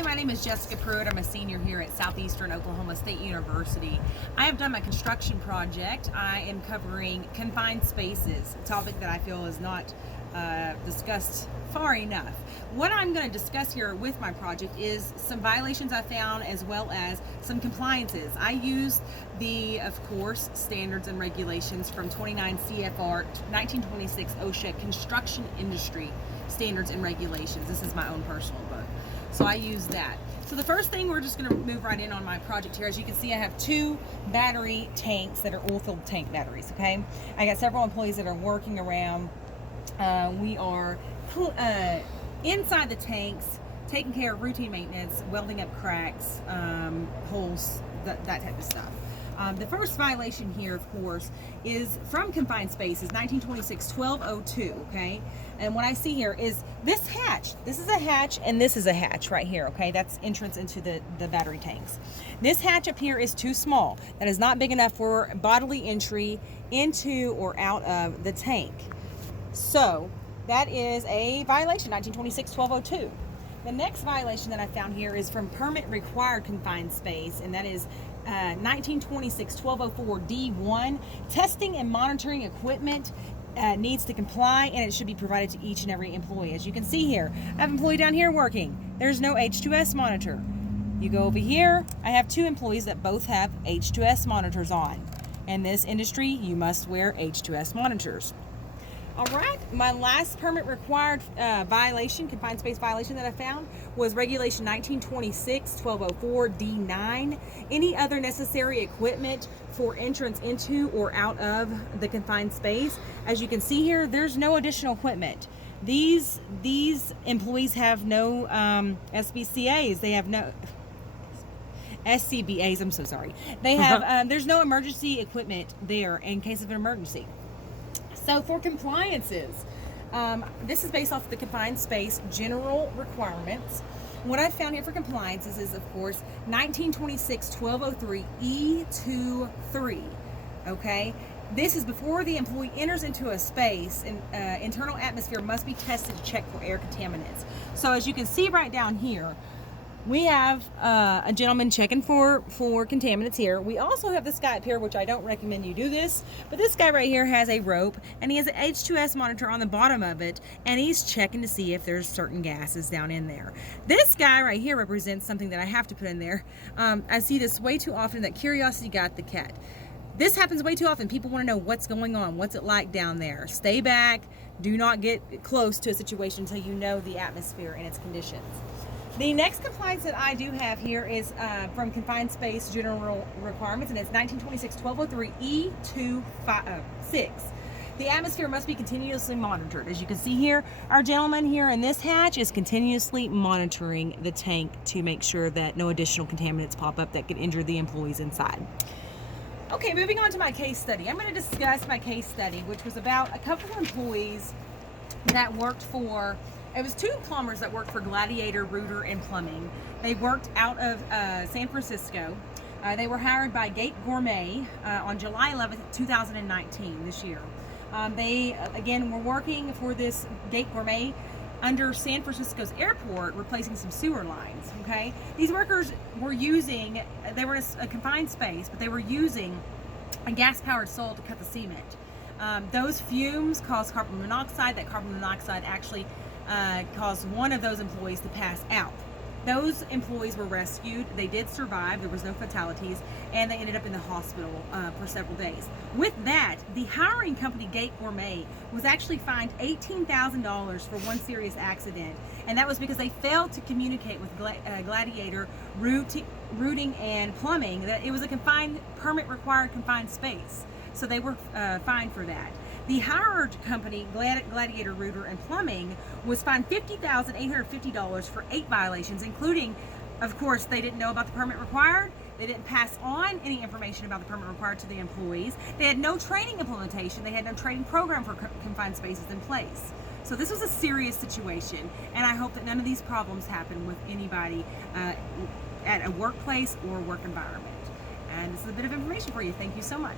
Hi, my name is Jessica Pruett. I'm a senior here at Southeastern Oklahoma State University. I have done my construction project. I am covering confined spaces, a topic that I feel is not discussed far enough. What I'm going to discuss here with my project is some violations I found as well as some compliances. I used of course, standards and regulations from 29 CFR 1926 OSHA Construction Industry Standards and Regulations. This is my own personal book. So I use that. So the first thing, we're just going to move right in on my project here. As you can see, I have two battery tanks that are oil-filled tank batteries, okay? I got several employees that are working around. We are inside the tanks, taking care of routine maintenance, welding up cracks, holes, that type of stuff. The first violation here, of course, is from Confined Spaces, 1926-1202, okay? And what I see here is this hatch. This is a hatch, and this is a hatch right here, okay? That's entrance into the battery tanks. This hatch up here is too small. That is not big enough for bodily entry into or out of the tank. So that is a violation, 1926-1202. The next violation that I found here is from permit required confined space, and that is 1926-1204 D1. Testing and monitoring equipment needs to comply, and it should be provided to each and every employee. As you can see here, I have an employee down here working. There's no H2S monitor. You go over here, I have two employees that both have H2S monitors on. In this industry, you must wear H2S monitors. All right, my last permit required violation, confined space violation that I found was regulation 1926-1204 D9. Any other necessary equipment for entrance into or out of the confined space. As you can see here, there's no additional equipment. These employees have no SBCAs. They have no SCBAs. I'm so sorry. They have there's no emergency equipment there in case of an emergency. So for compliances, this is based off the confined space general requirements. What I've found here for compliances is, of course, 1926-1203 E23, okay? This is before the employee enters into a space, and internal atmosphere must be tested to check for air contaminants. So as you can see right down here, we have a gentleman checking for contaminants here. We also have this guy up here, which I don't recommend you do this, but this guy right here has a rope, and he has an H2S monitor on the bottom of it, and he's checking to see if there's certain gases down in there. This guy right here represents something that I have to put in there. I see this way too often, that curiosity got the cat. This happens way too often. People want to know what's going on, what's it like down there. Stay back, do not get close to a situation until you know the atmosphere and its conditions. The next compliance that I do have here is from Confined Space General Requirements, and it's 1926-1203 E26. The atmosphere must be continuously monitored. As you can see here, our gentleman here in this hatch is continuously monitoring the tank to make sure that no additional contaminants pop up that could injure the employees inside. Okay, moving on to my case study. I'm going to discuss my case study, which was about a couple of employees that worked for, it was two plumbers that worked for Gladiator, Rooter, and Plumbing. They worked out of San Francisco. They were hired by Gate Gourmet on July 11th, 2019, this year. They, again, were working for this Gate Gourmet under San Francisco's airport, replacing some sewer lines, okay? These workers were using, they were in a confined space, but they were using a gas-powered saw to cut the cement. Those fumes caused carbon monoxide. That carbon monoxide actually caused one of those employees to pass out. Those employees were rescued. They did survive. There was no fatalities, and they ended up in the hospital for several days. With that, the hiring company Gate Gourmet was actually fined $18,000 for one serious accident, and that was because they failed to communicate with Gladiator, Rooting, and Plumbing that it was a permit required confined space. So they were fined for that. The hired company, Gladiator, Rooter, and Plumbing, was fined $50,850 for 8 violations, including, of course, they didn't know about the permit required. They didn't pass on any information about the permit required to the employees. They had no training implementation. They had no training program for confined spaces in place. So this was a serious situation, and I hope that none of these problems happen with anybody at a workplace or work environment. And this is a bit of information for you. Thank you so much.